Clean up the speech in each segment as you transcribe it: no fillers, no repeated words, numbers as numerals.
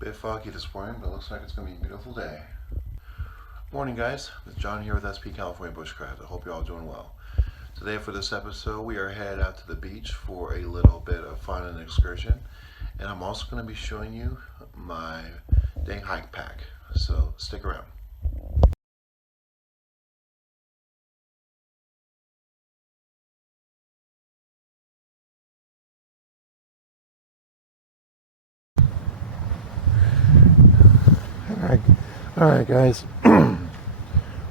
Bit foggy this morning, but it looks like it's going to be a beautiful day. Morning, guys. It's John here with SP California Bushcraft. I hope you're all doing well. Today, for this episode, we are headed out to the beach for a little bit of fun and excursion. And I'm also going to be showing you my day hike pack. So stick around. Alright, guys.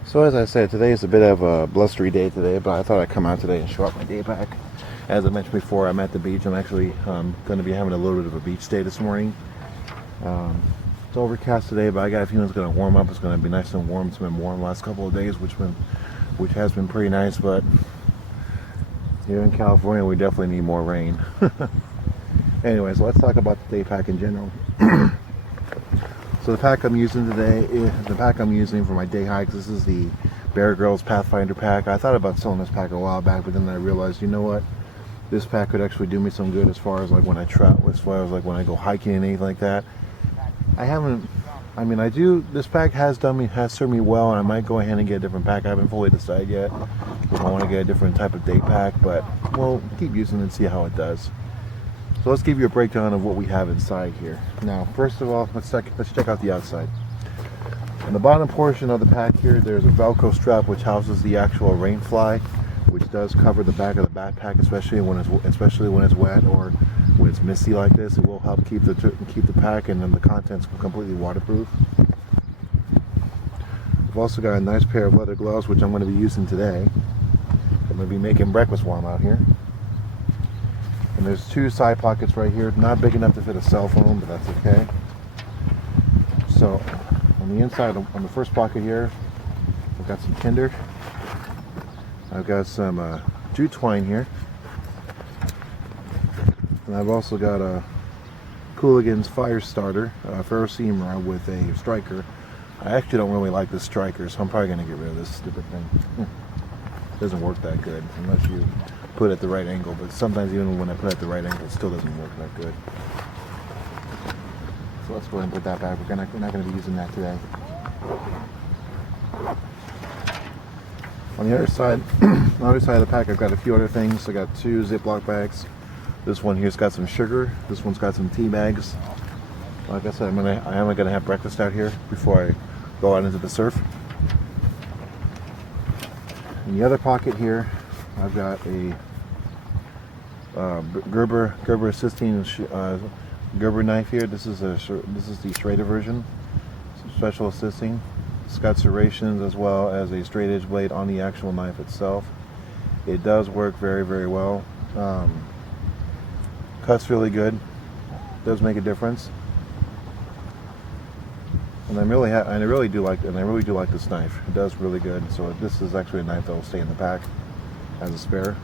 So as I said, today is a bit of a blustery day today, but I thought I'd come out today and show off my day pack. As I mentioned before, I'm at the beach. I'm actually going to be having a little bit of a beach day this morning. It's overcast today, but I got a feeling it's going to warm up. It's going to be nice and warm. It's been warm the last couple of days, which has been pretty nice, but here in California, we definitely need more rain. Anyways, let's talk about the day pack in general. So the pack I'm using today is the pack I'm using for my day hikes. This is the Bear Grylls Pathfinder pack. I thought about selling this pack a while back, but then I realized, you know what? This pack could actually do me some good as far as like when I travel, as far as like when I go hiking and anything like that. This pack has served me well, and I might go ahead and get a different pack. I haven't fully decided yet if I want to get a different type of day pack, but we'll keep using it and see how it does. So let's give you a breakdown of what we have inside here. Now, first of all, let's check out the outside. On the bottom portion of the pack here, there's a Velcro strap which houses the actual rain fly, which does cover the back of the backpack, especially when it's wet or when it's misty like this. It will help keep the pack and then the contents completely waterproof. I've also got a nice pair of leather gloves, which I'm going to be using today. I'm going to be making breakfast while I'm out here. And there's two side pockets right here, not big enough to fit a cell phone, but that's okay. So on the inside, on the first pocket here, I've got some tinder. I've got some jute twine here. And I've also got a Cooligans fire starter, a ferrocene rod with a striker. I actually don't really like this striker, so I'm probably going to get rid of this stupid thing. It doesn't work that good unless you put it at the right angle, but sometimes even when I put it at the right angle, it still doesn't work that good. So let's go ahead and put that back. We're not going to be using that today. On the other side, of the pack, I've got a few other things. I got two Ziploc bags. This one here's got some sugar. This one's got some tea bags. Like I said, I am going to have breakfast out here before I go out into the surf. In the other pocket here, I've got a Gerber assisting Gerber knife here. This is the Schrader version, special assisting. It's got serrations as well as a straight edge blade on the actual knife itself. It does work very, very well. Cuts really good. Does make a difference. And I really do like this knife. It does really good. So this is actually a knife that will stay in the pack as a spare.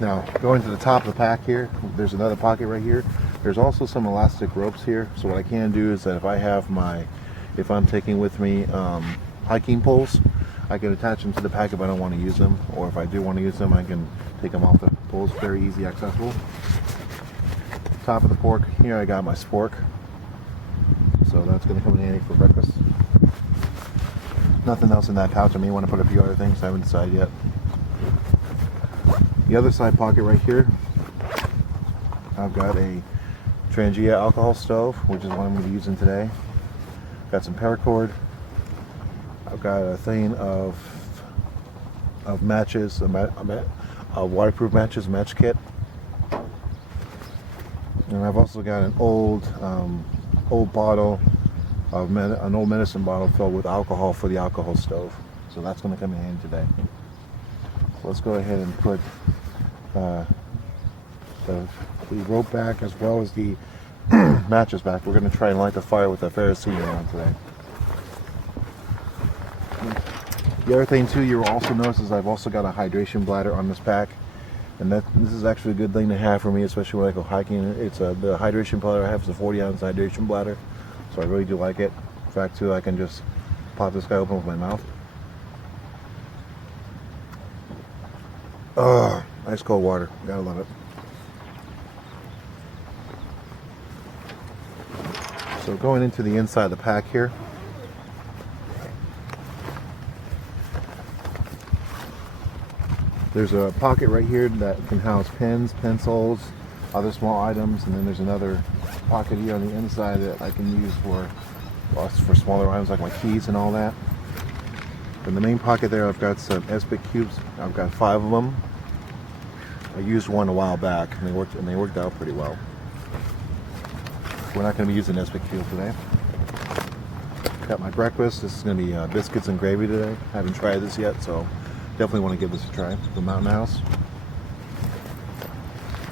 Now, going to the top of the pack here, there's another pocket right here. There's also some elastic ropes here. So what I can do is that if I'm taking with me hiking poles, I can attach them to the pack if I don't want to use them, or if I do want to use them, I can take them off the poles. Very easy accessible. Top of the fork here, I got my spork, so that's going to come in handy for breakfast. Nothing else in that pouch. I may want to put a few other things. I haven't decided yet. The other side pocket right here, I've got a Trangia alcohol stove, which is what I'm going to be using today. Got some paracord. I've got a thing of matches, a waterproof matches match kit. And I've also got an old bottle of an old medicine bottle filled with alcohol for the alcohol stove. So that's going to come in handy today. So let's go ahead and put the rope back as well as the matches back. We're going to try and light the fire with a ferrocene around today. The other thing too, you'll also notice is I've also got a hydration bladder on this pack. And this is actually a good thing to have for me, especially when I go hiking. The hydration bladder I have is a 40-ounce hydration bladder, so I really do like it. In fact, too, I can just pop this guy open with my mouth. Ice cold water, gotta love it. So going into the inside of the pack here, there's a pocket right here that can house pens, pencils, other small items, and then there's another pocket here on the inside that I can use for smaller items like my keys and all that. In the main pocket there, I've got some Esbic cubes. I've got 5 of them. I used one a while back, and they worked out pretty well. We're not going to be using Esbic cubes today. Got my breakfast. This is going to be biscuits and gravy today. I haven't tried this yet, so definitely want to give this a try. The Mountain House.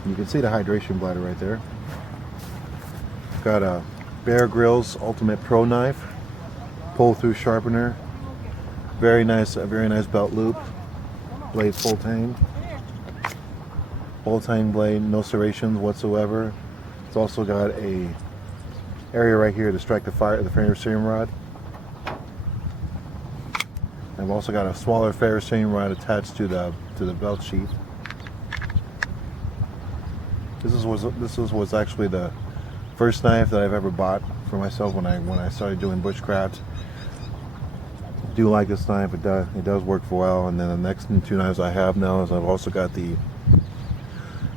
You can see the hydration bladder right there. Got a Bear Grylls Ultimate Pro knife, pull-through sharpener. Very nice belt loop. Blade full tang. Full tang blade, no serrations whatsoever. It's also got a area right here to strike the ferrocerium rod. I've also got a smaller ferrocerium rod attached to the belt sheath. This was actually the first knife that I've ever bought for myself when I started doing bushcraft. I do like this knife. It does work for well. And then the next 2 knives I have now is I've also got the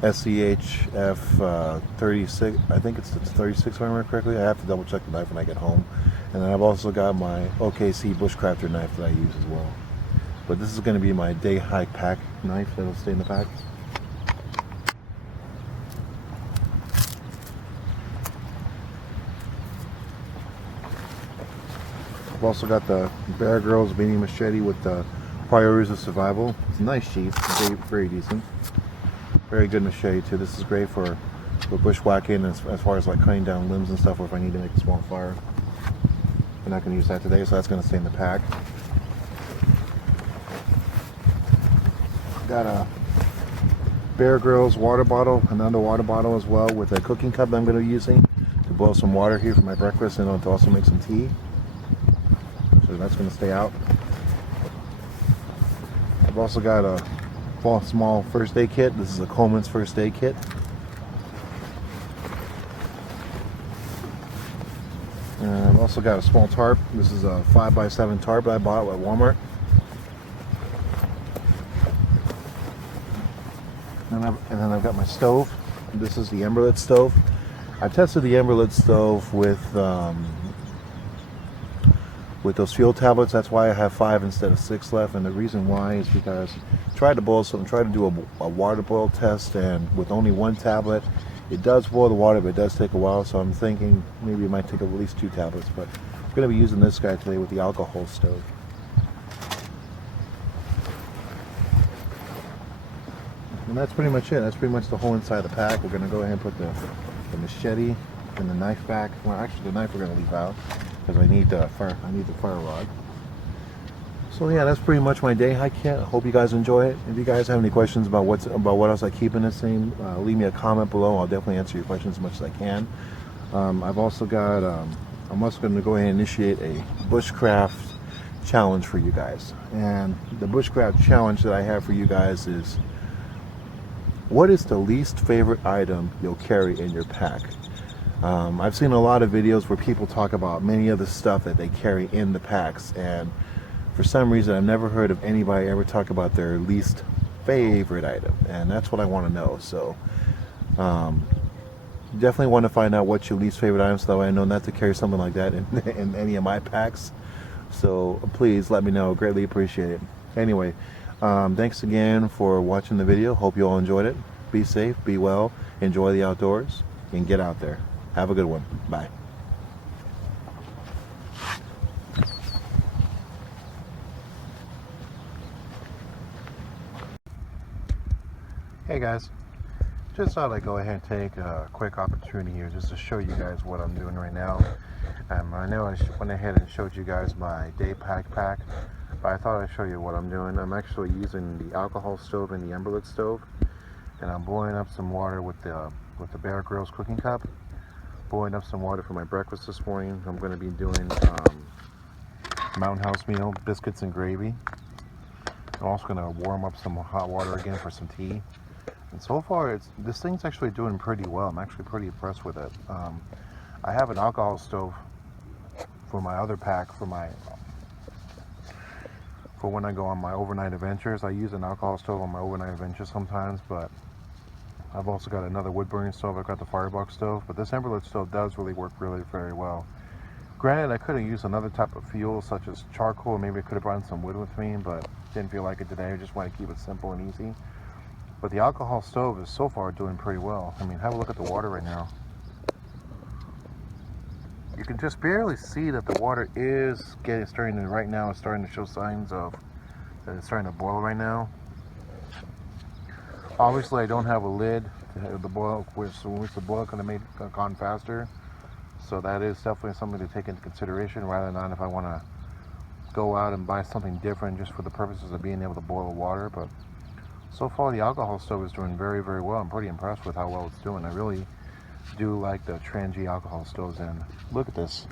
SCHF 36. I think it's 36 if I remember correctly. I have to double check the knife when I get home. And then I've also got my OKC Bushcrafter knife that I use as well. But this is going to be my day hike pack knife that'll stay in the pack. I've also got the Bear Grylls Mini Machete with the Priorities of Survival. It's a nice sheath, very decent. Very good machete too. This is great for bushwhacking as far as like cutting down limbs and stuff, or if I need to make a small fire. We're not going to use that today, so that's going to stay in the pack. Got a Bear Grylls water bottle, another water bottle as well, with a cooking cup that I'm going to be using to boil some water here for my breakfast and to also make some tea. So that's going to stay out. I've also got a small first aid kit. This is a Coleman's first aid kit. And I've also got a small tarp. This is a 5x7 tarp I bought at Walmart. And then I've got my stove. This is the Emberlit stove. I tested the Emberlit stove with those fuel tablets. That's why I have 5 instead of 6 left. And the reason why is because I tried to do a water boil test, and with only 1 tablet, it does boil the water, but it does take a while. So I'm thinking maybe it might take at least 2 tablets. But I'm going to be using this guy today with the alcohol stove. And that's pretty much it. That's pretty much the whole inside of the pack. We're going to go ahead and put the machete and the knife back. Well, actually, the knife we're going to leave out because I need the fire rod. So yeah, that's pretty much my day hike kit. I hope you guys enjoy it. If you guys have any questions about what else I keep in this thing, leave me a comment below. I'll definitely answer your questions as much as I can. I've also got. I'm also going to go ahead and initiate a bushcraft challenge for you guys. And the bushcraft challenge that I have for you guys is: what is the least favorite item you'll carry in your pack? I've seen a lot of videos where people talk about many of the stuff that they carry in the packs, and for some reason I've never heard of anybody ever talk about their least favorite item, and that's what I want to know. So definitely want to find out what your least favorite item, so that way I know not to carry something like that in any of my packs. So please let me know. Greatly appreciate it. Anyway, thanks again for watching the video. Hope you all enjoyed it. Be safe, be well, enjoy the outdoors, and get out there. Have a good one. Bye. Hey guys, just thought I'd go ahead and take a quick opportunity here just to show you guys what I'm doing right now. I know I went ahead and showed you guys my day pack, but I thought I'd show you what I'm doing. I'm actually using the alcohol stove and the Emberlit stove, and I'm boiling up some water with the Bear Grylls cooking cup. Boiling up some water for my breakfast this morning. I'm going to be doing Mountain House meal, biscuits and gravy. I'm also going to warm up some hot water again for some tea. And so far, this thing's actually doing pretty well. I'm actually pretty impressed with it. I have an alcohol stove for my other pack for when I go on my overnight adventures. I use an alcohol stove on my overnight adventures sometimes, but I've also got another wood burning stove. I've got the Firebox stove, but this Emberlit stove does really work really very well. Granted, I could have used another type of fuel such as charcoal. Maybe I could have brought some wood with me, but didn't feel like it today. I just want to keep it simple and easy. But the alcohol stove is so far doing pretty well. I mean, have a look at the water right now. You can just barely see that the water is starting to show signs of that it's starting to boil right now. Obviously, I don't have a lid to the boil, which the boil could have made gone faster. So that is definitely something to take into consideration, rather than if I want to go out and buy something different just for the purposes of being able to boil water. But so far, the alcohol stove is doing very, very well. I'm pretty impressed with how well it's doing. I really do like the Trangie alcohol stoves, and look at this.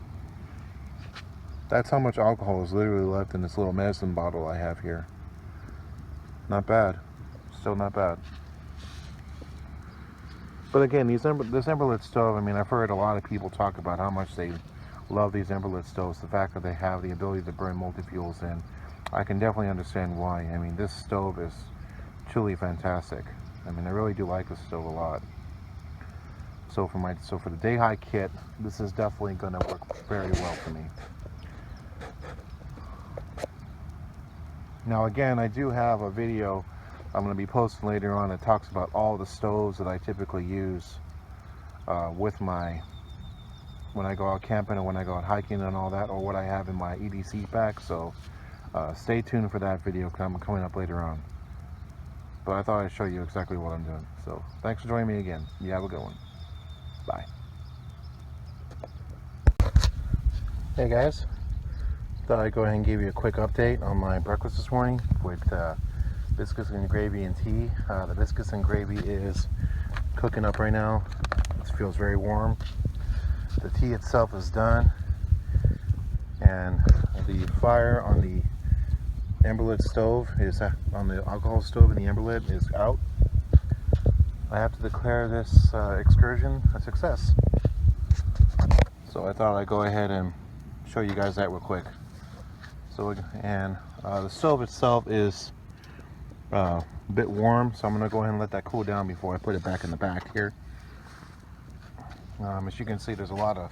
That's how much alcohol is literally left in this little medicine bottle I have here. Not bad. Still not bad. But again, this Emberlit stove, I mean, I've heard a lot of people talk about how much they love these Emberlit stoves, the fact that they have the ability to burn multi-fuels, and I can definitely understand why. I mean, this stove is truly fantastic. I mean, I really do like this stove a lot. So for the day high kit, this is definitely going to work very well for me. Now again, I do have a video I'm going to be posting later on that talks about all the stoves that I typically use when I go out camping or when I go out hiking and all that, or what I have in my EDC pack. So stay tuned for that video coming up later on. But I thought I'd show you exactly what I'm doing. So thanks for joining me again. You have a good one. Bye. Hey guys, thought I'd go ahead and give you a quick update on my breakfast this morning with biscuits and gravy and tea. The biscuits and gravy is cooking up right now. It feels very warm. The tea itself is done, and the fire on the Emberlit stove is on the alcohol stove, and the Emberlit is out. I have to declare this excursion a success. So I thought I'd go ahead and show you guys that real quick. So, and the stove itself is a bit warm, so I'm going to go ahead and let that cool down before I put it back in the back here. As you can see, there's a lot of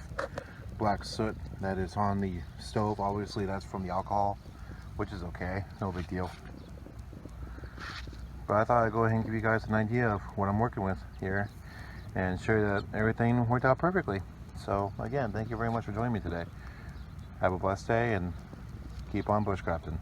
black soot that is on the stove. Obviously, that's from the alcohol, which is okay, no big deal. But I thought I'd go ahead and give you guys an idea of what I'm working with here and show you that everything worked out perfectly. So again, thank you very much for joining me today. Have a blessed day and keep on bushcrafting.